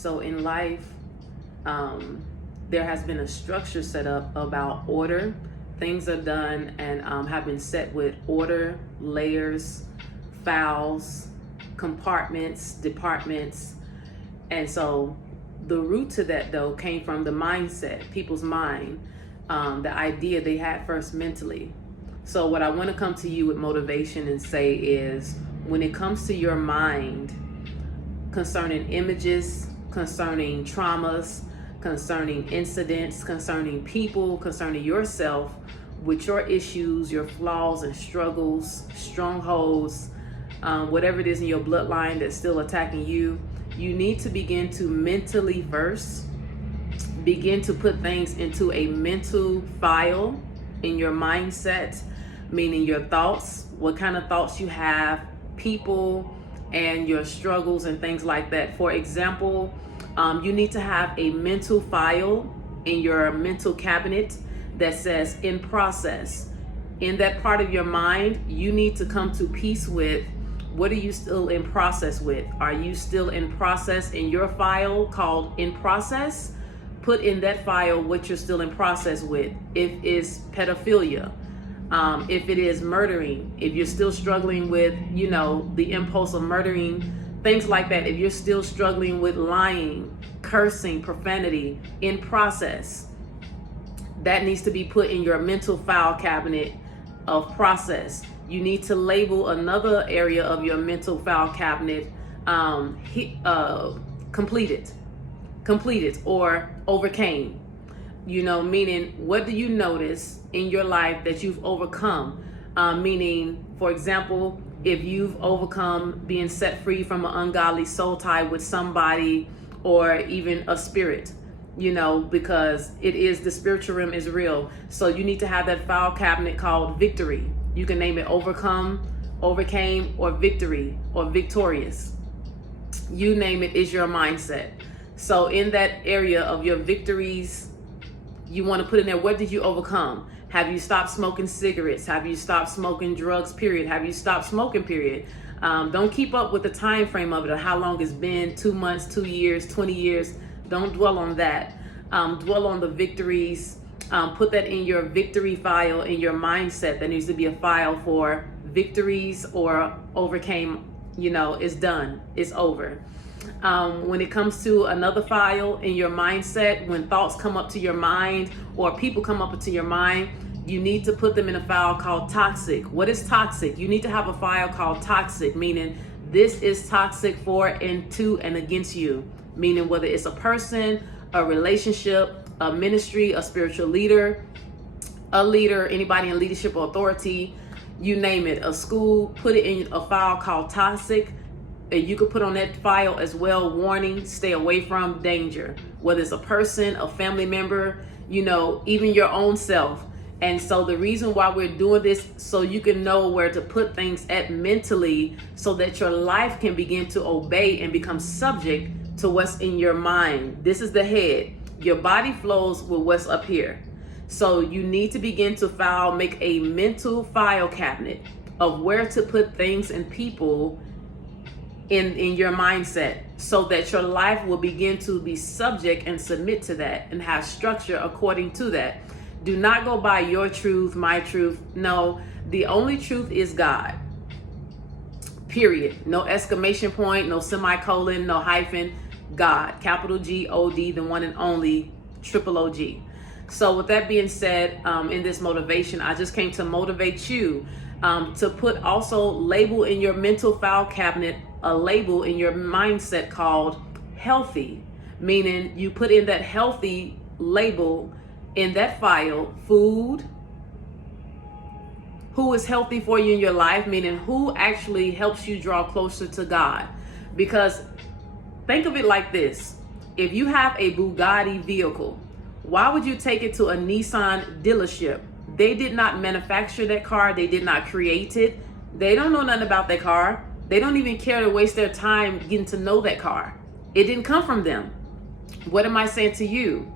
So in life, there has been a structure set up about order. Things are done and have been set with order, layers, files, compartments, departments. And so the root to that, though, came from the mindset, people's mind, the idea they had first mentally. So what I want to come to you with motivation and say is, when it comes to your mind concerning images, concerning traumas, concerning incidents, concerning people, concerning yourself, with your issues, your flaws and struggles, strongholds, whatever it is in your bloodline that's still attacking you, you need to begin to mentally first begin to put things into a mental file in your mindset, meaning your thoughts, what kind of thoughts you have, people, and your struggles and things like that. For example, you need to have a mental file in your mental cabinet that says in process. In that part of your mind, you need to come to peace with, what are you still in process with? Are you still in process in your file called in process? Put in that file what you're still in process with. If it's pedophilia, if it is murdering, if you're still struggling with, the impulse of murdering, things like that. If you're still struggling with lying, cursing, profanity, in process, that needs to be put in your mental file cabinet of process. You need to label another area of your mental file cabinet completed or overcame. Meaning, what do you notice in your life that you've overcome? Meaning, for example, if you've overcome being set free from an ungodly soul tie with somebody or even a spirit, because it is, the spiritual realm is real. So you need to have that file cabinet called victory. You can name it overcome, overcame, or victory, or victorious. You name it, is your mindset. So in that area of your victories, you want to put in there, what did you overcome? Have you stopped smoking cigarettes? Have you stopped smoking drugs, period? Have you stopped smoking, period? Don't keep up with the time frame of it, or how long it's been, 2 months, 2 years, 20 years. Don't dwell on that. Dwell on the victories. Put that in your victory file in your mindset. There needs to be a file for victories or overcame, it's done, it's over. When it comes to another file in your mindset, when thoughts come up to your mind or people come up into your mind, you need to put them in a file called toxic. What is toxic? You need to have a file called toxic, meaning this is toxic for and to and against you. Meaning whether it's a person, a relationship, a ministry, a spiritual leader, anybody in leadership or authority, you name it, a school, put it in a file called toxic. And you could put on that file as well, warning, stay away from, danger. Whether it's a person, a family member, even your own self. And so the reason why we're doing this, so you can know where to put things at mentally, so that your life can begin to obey and become subject to what's in your mind. This is the head. Your body flows with what's up here. So you need to begin to make a mental file cabinet of where to put things and people in your mindset, so that your life will begin to be subject and submit to that and have structure according to that. Do not go by your truth, my truth. No, the only truth is God. Period. No exclamation point, no semicolon, no hyphen. God, capital G-O-D, the one and only, triple O-G. So with that being said, in this motivation, I just came to motivate you to put also label in your mental file cabinet, a label in your mindset called healthy, meaning you put in that healthy label in that file, food, who is healthy for you in your life, meaning who actually helps you draw closer to God. Because think of it like this. If you have a Bugatti vehicle, why would you take it to a Nissan dealership? They did not manufacture that car. They did not create it. They don't know nothing about that car. They don't even care to waste their time getting to know that car. It didn't come from them. What am I saying to you?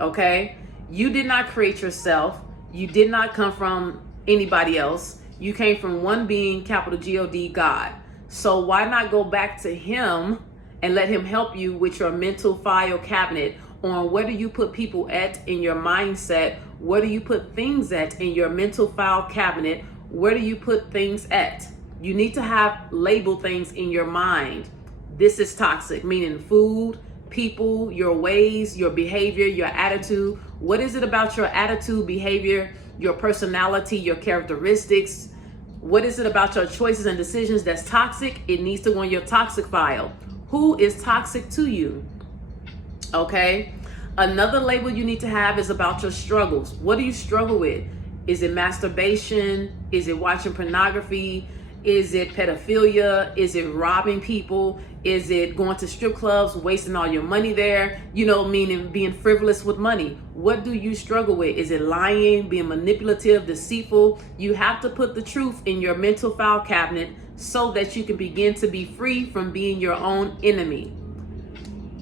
Okay? You did not create yourself. You did not come from anybody else. You came from one being, capital G-O-D, God. So why not go back to him and let him help you with your mental file cabinet on where do you put people at in your mindset, where do you put things at in your mental file cabinet, where do you put things at. You need to have label things in your mind. This is toxic, meaning food, people, your ways, your behavior, your attitude. What is it about your attitude, behavior, your personality, your characteristics? What is it about your choices and decisions that's toxic? It needs to go on your toxic file. Who is toxic to you? Okay. Another label you need to have is about your struggles. What do you struggle with? Is it masturbation? Is it watching pornography? Is it pedophilia? Is it robbing people? Is it going to strip clubs, wasting all your money there? Meaning being frivolous with money. What do you struggle with? Is it lying, being manipulative, deceitful? You have to put the truth in your mental file cabinet so that you can begin to be free from being your own enemy.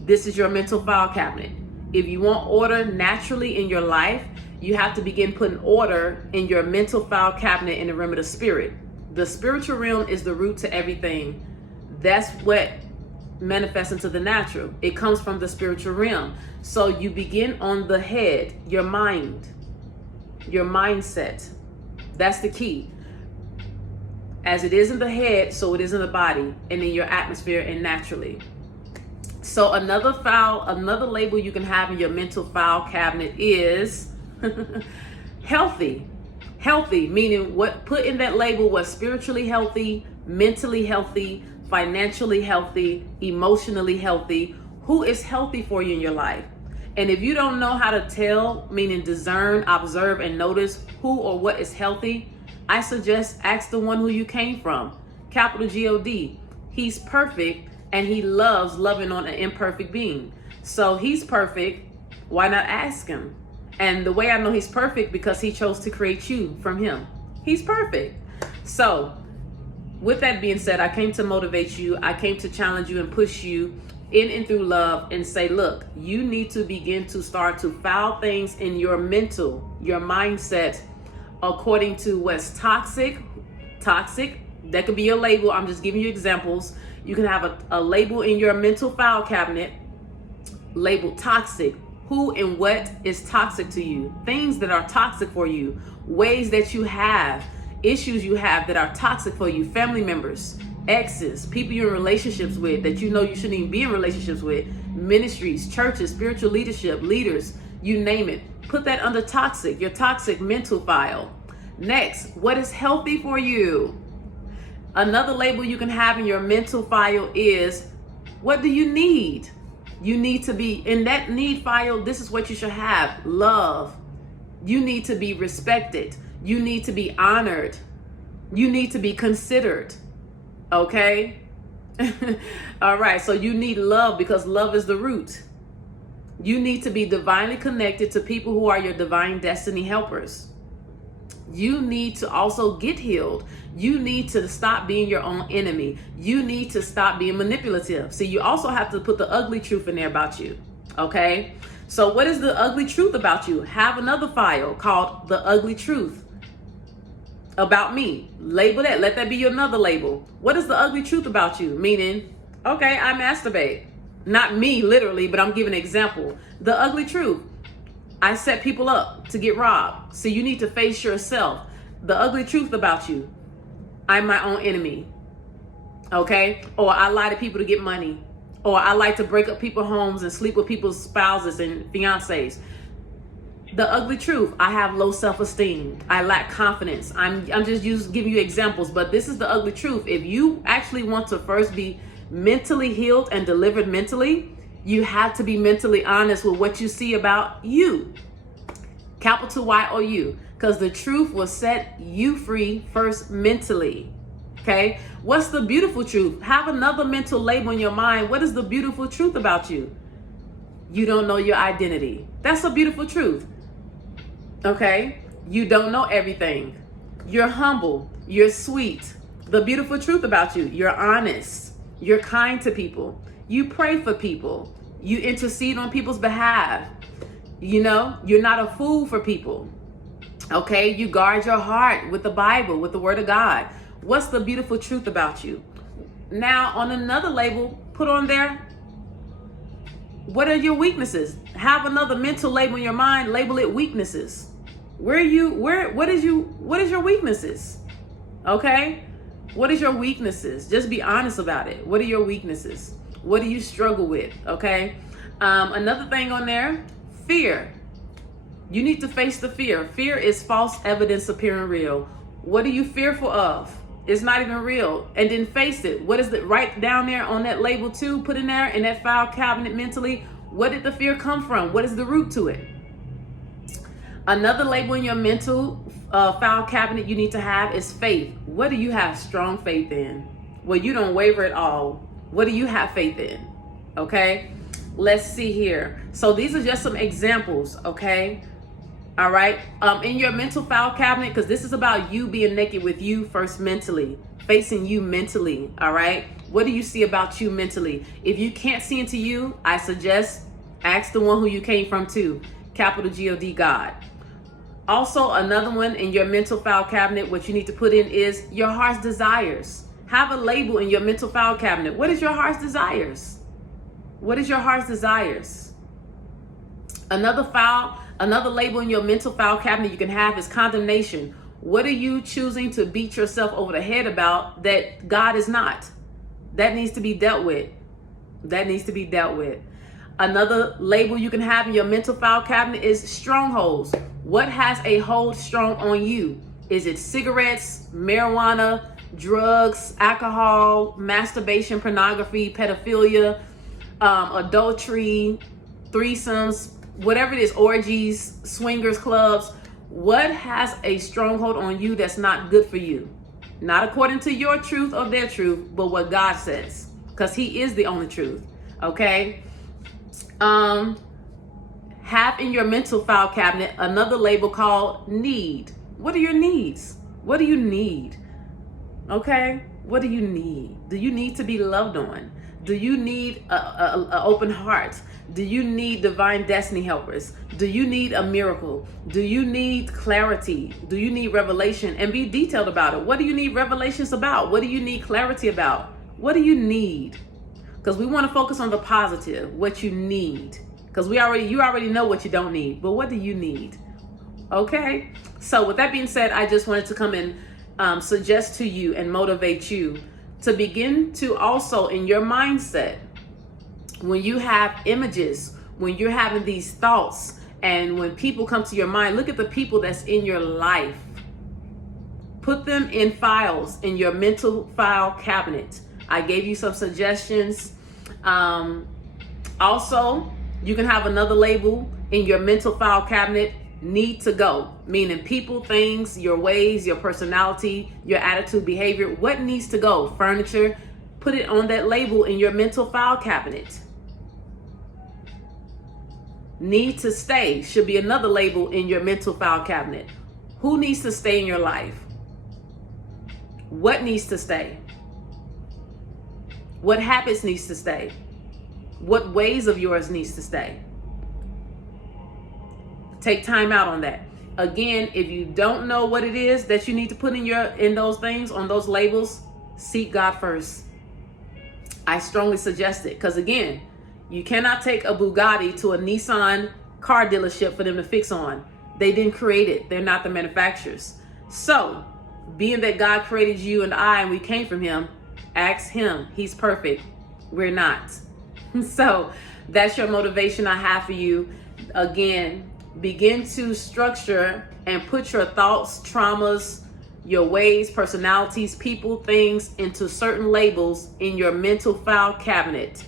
This is your mental file cabinet. If you want order naturally in your life, you have to begin putting order in your mental file cabinet in the realm of the spirit. The spiritual realm is the root to everything. That's what manifests into the natural. It comes from the spiritual realm. So you begin on the head, your mind, your mindset. That's the key. As it is in the head, so it is in the body and in your atmosphere and naturally. So another label you can have in your mental file cabinet is healthy. Healthy, meaning put in that label was spiritually healthy, mentally healthy, financially healthy, emotionally healthy. Who is healthy for you in your life? And if you don't know how to tell, meaning discern, observe, and notice who or what is healthy, I suggest ask the one who you came from. Capital G-O-D. He's perfect and he loves loving on an imperfect being. So he's perfect. Why not ask him? And the way I know he's perfect because he chose to create you from him. He's perfect. So with that being said, I came to motivate you. I came to challenge you and push you in and through love and say, look, you need to begin to start to file things in your mental, your mindset, according to what's toxic. That could be your label. I'm just giving you examples. You can have a label in your mental file cabinet labeled toxic. Who and what is toxic to you? Things that are toxic for you. Ways that you have, issues you have that are toxic for you. Family members, exes, people you're in relationships with that you know you shouldn't even be in relationships with. Ministries, churches, spiritual leadership, leaders, you name it. Put that under toxic, your toxic mental file. Next, what is healthy for you? Another label you can have in your mental file is, what do you need? You need to be in that need file. This is what you should have. Love. You need to be respected. You need to be honored. You need to be considered. Okay? All right. So you need love because love is the root. You need to be divinely connected to people who are your divine destiny helpers. You need to also get healed. You need to stop being your own enemy. You need to stop being manipulative. See, you also have to put the ugly truth in there about you. Okay? So what is the ugly truth about you? Have another file called the ugly truth about me. Label that. Let that be another label. What is the ugly truth about you? Meaning, okay, I masturbate. Not me literally, but I'm giving an example. The ugly truth. I set people up to get robbed. So you need to face yourself. The ugly truth about you. I'm my own enemy. Okay? Or I lie to people to get money. Or I like to break up people's homes and sleep with people's spouses and fiancés. The ugly truth. I have low self-esteem. I lack confidence. I'm just giving you examples, but this is the ugly truth. If you actually want to first be mentally healed and delivered mentally, you have to be mentally honest with what you see about you. Capital Y-O-U. Because the truth will set you free first mentally. Okay? What's the beautiful truth? Have another mental label in your mind. What is the beautiful truth about you? You don't know your identity. That's a beautiful truth. Okay? You don't know everything. You're humble. You're sweet. The beautiful truth about you. You're honest. You're kind to people. You pray for people. You intercede on people's behalf. You know, you're not a fool for people. Okay? You guard your heart with the Bible, with the Word of God. What's the beautiful truth about you? Now, on another label, put on there What are your weaknesses? Have another mental label in your mind, label it weaknesses. What is your weaknesses? Okay? What is your weaknesses? Just be honest about it. What are your weaknesses? What do you struggle with? Okay? Another thing on there, fear. You need to face the fear. Fear is false evidence appearing real. What are you fearful of? It's not even real. And then face it. What is it? Right down there on that label too, put in there in that file cabinet mentally. What did the fear come from? What is the root to it? Another label in your mental file cabinet you need to have is faith. What do you have strong faith in? Well, you don't waver at all. What do you have faith in? Okay, let's see here. So these are just some examples, okay? All right, in your mental file cabinet, because this is about you being naked with you first mentally, facing you mentally, all right? What do you see about you mentally? If you can't see into you, I suggest ask the one who you came from too, capital G-O-D, God. Also, another one in your mental file cabinet, what you need to put in is your heart's desires. Have a label in your mental file cabinet. What is your heart's desires? What is your heart's desires? Another label in your mental file cabinet you can have is condemnation. What are you choosing to beat yourself over the head about that God is not? That needs to be dealt with. That needs to be dealt with. Another label you can have in your mental file cabinet is strongholds. What has a hold strong on you? Is it cigarettes, marijuana, drugs, alcohol, masturbation, pornography, pedophilia, adultery, threesomes, whatever it is, orgies, swingers clubs? What has a stronghold on you that's not good for you? Not according to your truth or their truth, but what God says, because He is the only truth. Okay. Have in your mental file cabinet another label called need. What are your needs? What do you need? Okay. What do you need? Do you need to be loved on? Do you need an open heart? Do you need divine destiny helpers? Do you need a miracle? Do you need clarity? Do you need revelation? And be detailed about it. What do you need revelations about? What do you need clarity about? What do you need? Because we want to focus on the positive, what you need. Because you already know what you don't need, but what do you need? Okay? So with that being said, I just wanted to come and suggest to you and motivate you to begin to also in your mindset, when you have images, when you're having these thoughts, and when people come to your mind, look at the people that's in your life. Put them in files in your mental file cabinet. I gave you some suggestions. Also, you can have another label in your mental file cabinet, need to go, meaning people, things, your ways, your personality, your attitude, behavior. What needs to go? Furniture. Put it on that label in your mental file cabinet. Need to stay should be another label in your mental file cabinet. Who needs to stay in your life? What needs to stay? What habits needs to stay? What ways of yours needs to stay? Take time out on that. Again, if you don't know what it is that you need to put in those things, on those labels, seek God first. I strongly suggest it, because again, you cannot take a Bugatti to a Nissan car dealership for them to fix on. They didn't create it. They're not the manufacturers. So, being that God created you and I, and we came from Him, ask Him. He's perfect. We're not. So, that's your motivation I have for you. Again, begin to structure and put your thoughts, traumas, your ways, personalities, people, things into certain labels in your mental file cabinet.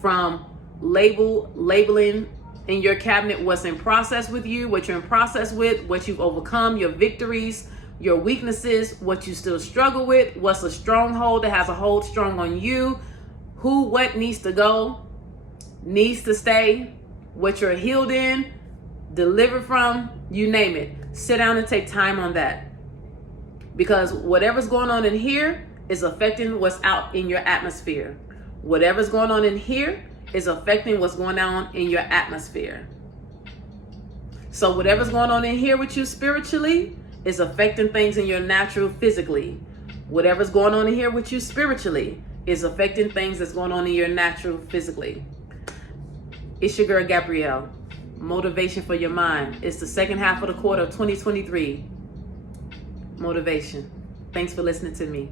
From labeling in your cabinet what's in process with you, what you're in process with, what you've overcome, your victories, your weaknesses, what you still struggle with, what's a stronghold that has a hold strong on you, what needs to go, needs to stay, what you're healed in, delivered from, you name it. Sit down and take time on that. Because whatever's going on in here is affecting what's out in your atmosphere. Whatever's going on in here is affecting what's going on in your atmosphere. So whatever's going on in here with you spiritually is affecting things in your natural physically. Whatever's going on in here with you spiritually is affecting things that's going on in your natural physically. It's your girl, Gabrielle. Motivation for your mind. It's the second half of the quarter of 2023. Motivation. Thanks for listening to me.